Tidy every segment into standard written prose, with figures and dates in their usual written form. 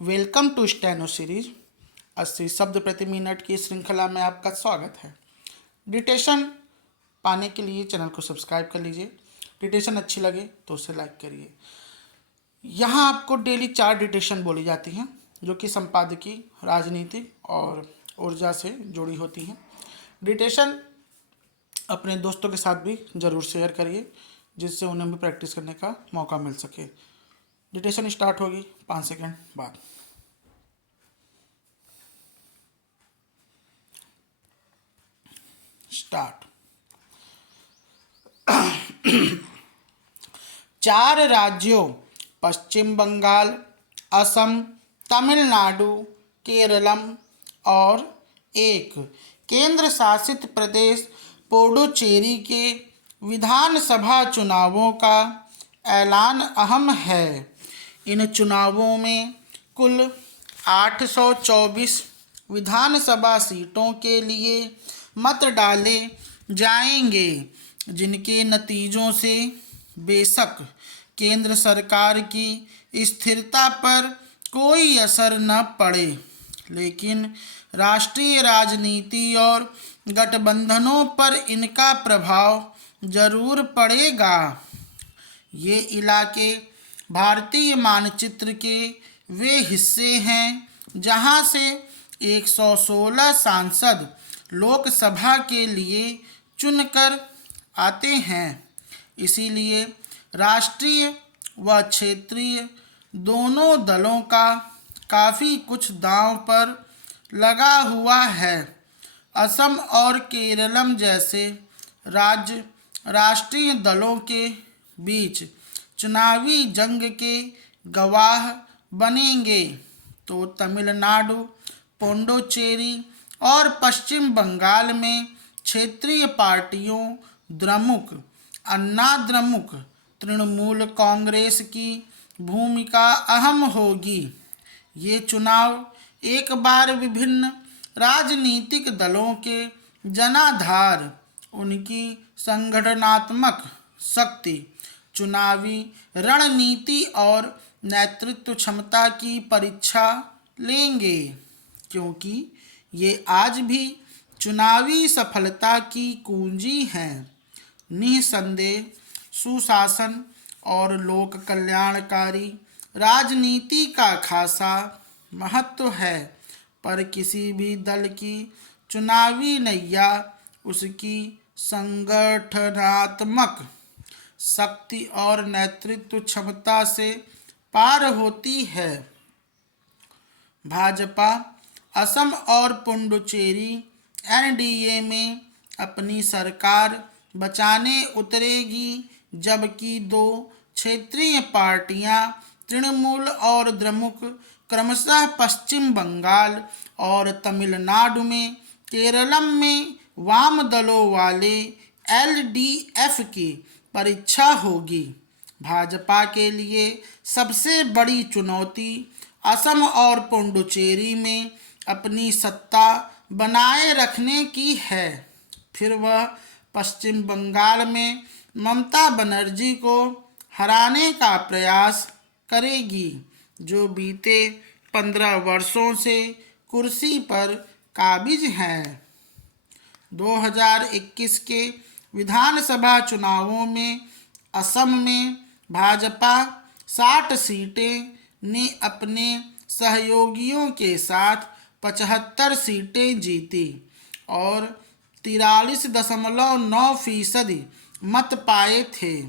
Welcome to steno series 80 शब्द प्रति minute की श्रृंखला में आपका स्वागत है। डिटेशन पाने के लिए चैनल को सब्सक्राइब कर लीजिए। डिटेशन अच्छी लगे तो उसे लाइक करिए। यहाँ आपको डेली 4 डिटेशन बोली जाती हैं जो कि संपादकीय, राजनीतिक और ऊर्जा से जुड़ी होती हैं। डिटेशन अपने दोस्तों के साथ भी ज़रूर शेयर करिए जिससे उन्हें भी प्रैक्टिस करने का मौका मिल सके। डिटेशन स्टार्ट होगी 5 सेकंड बाद। स्टार्ट। 4 राज्यों पश्चिम बंगाल, असम, तमिलनाडु, केरलम और एक केंद्र शासित प्रदेश पुडुचेरी के विधानसभा चुनावों का ऐलान अहम है। इन चुनावों में कुल 824 विधानसभा सीटों के लिए मत डाले जाएंगे, जिनके नतीजों से बेशक केंद्र सरकार की स्थिरता पर कोई असर न पड़े, लेकिन राष्ट्रीय राजनीति और गठबंधनों पर इनका प्रभाव जरूर पड़ेगा। ये इलाके भारतीय मानचित्र के वे हिस्से हैं जहां से 116 सांसद लोकसभा के लिए चुनकर आते हैं। इसीलिए राष्ट्रीय व क्षेत्रीय दोनों दलों का काफ़ी कुछ दांव पर लगा हुआ है। असम और केरलम जैसे राज्य राष्ट्रीय दलों के बीच चुनावी जंग के गवाह बनेंगे, तो तमिलनाडु, पुडुचेरी और पश्चिम बंगाल में क्षेत्रीय पार्टियों द्रमुक, अन्ना द्रमुक, तृणमूल कांग्रेस की भूमिका अहम होगी। ये चुनाव एक बार विभिन्न राजनीतिक दलों के जनाधार, उनकी संगठनात्मक शक्ति, चुनावी रणनीति और नेतृत्व क्षमता की परीक्षा लेंगे, क्योंकि ये आज भी चुनावी सफलता की कुंजी हैं। निसंदेह सुशासन और लोक कल्याणकारी राजनीति का खासा महत्व है, पर किसी भी दल की चुनावी नैया उसकी संगठनात्मक शक्ति और नेतृत्व क्षमता से पार होती है। भाजपा असम और पुडुचेरी एनडीए में अपनी सरकार बचाने उतरेगी, जबकि 2 क्षेत्रीय पार्टियां तृणमूल और द्रमुक क्रमशः पश्चिम बंगाल और तमिलनाडु में, केरलम में वाम दलों वाले एलडीएफ की परीक्षा होगी। भाजपा के लिए सबसे बड़ी चुनौती असम और पुडुचेरी में अपनी सत्ता बनाए रखने की है। फिर वह पश्चिम बंगाल में ममता बनर्जी को हराने का प्रयास करेगी, जो बीते 15 वर्षों से कुर्सी पर काबिज हैं। 2021 के विधानसभा चुनावों में असम में भाजपा 60 सीटें ने अपने सहयोगियों के साथ 75 सीटें जीती और 43.9% मत पाए थे।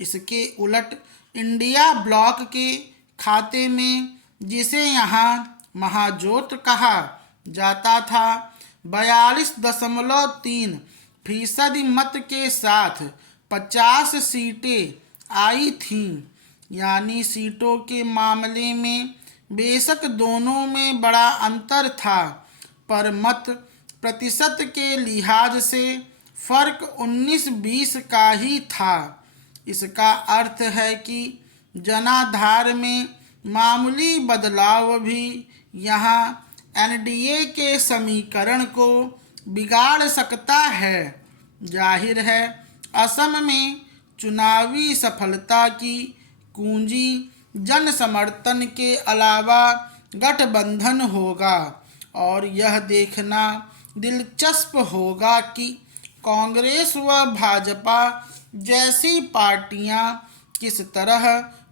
इसके उलट इंडिया ब्लॉक के खाते में, जिसे यहाँ महाजोट कहा जाता था, 42.3% मत के साथ 50 सीटें आई थीं। यानी सीटों के मामले में बेशक दोनों में बड़ा अंतर था, पर मत प्रतिशत के लिहाज से फर्क 19-20 का ही था। इसका अर्थ है कि जनाधार में मामूली बदलाव भी यहाँ एनडीए के समीकरण को बिगाड़ सकता है। जाहिर है असम में चुनावी सफलता की कुंजी जन समर्थन के अलावा गठबंधन होगा और यह देखना दिलचस्प होगा कि कांग्रेस व भाजपा जैसी पार्टियां किस तरह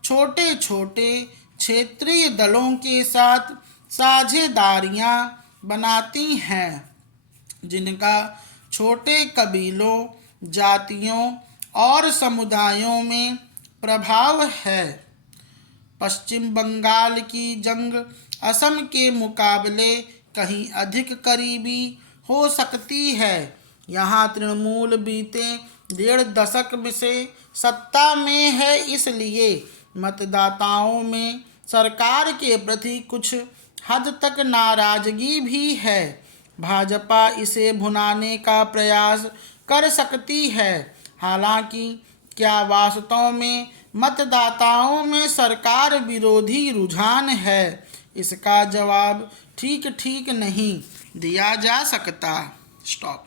छोटे छोटे क्षेत्रीय दलों के साथ साझेदारियां बनाती हैं, जिनका छोटे कबीलों, जातियों और समुदायों में प्रभाव है। पश्चिम बंगाल की जंग असम के मुकाबले कहीं अधिक करीबी हो सकती है। यहाँ तृणमूल बीते 1.5 दशक से सत्ता में है, इसलिए मतदाताओं में सरकार के प्रति कुछ हद तक नाराजगी भी है। भाजपा इसे भुनाने का प्रयास कर सकती है। हालांकि क्या वास्तव में मतदाताओं में सरकार विरोधी रुझान है, इसका जवाब ठीक ठीक नहीं दिया जा सकता। स्टॉप।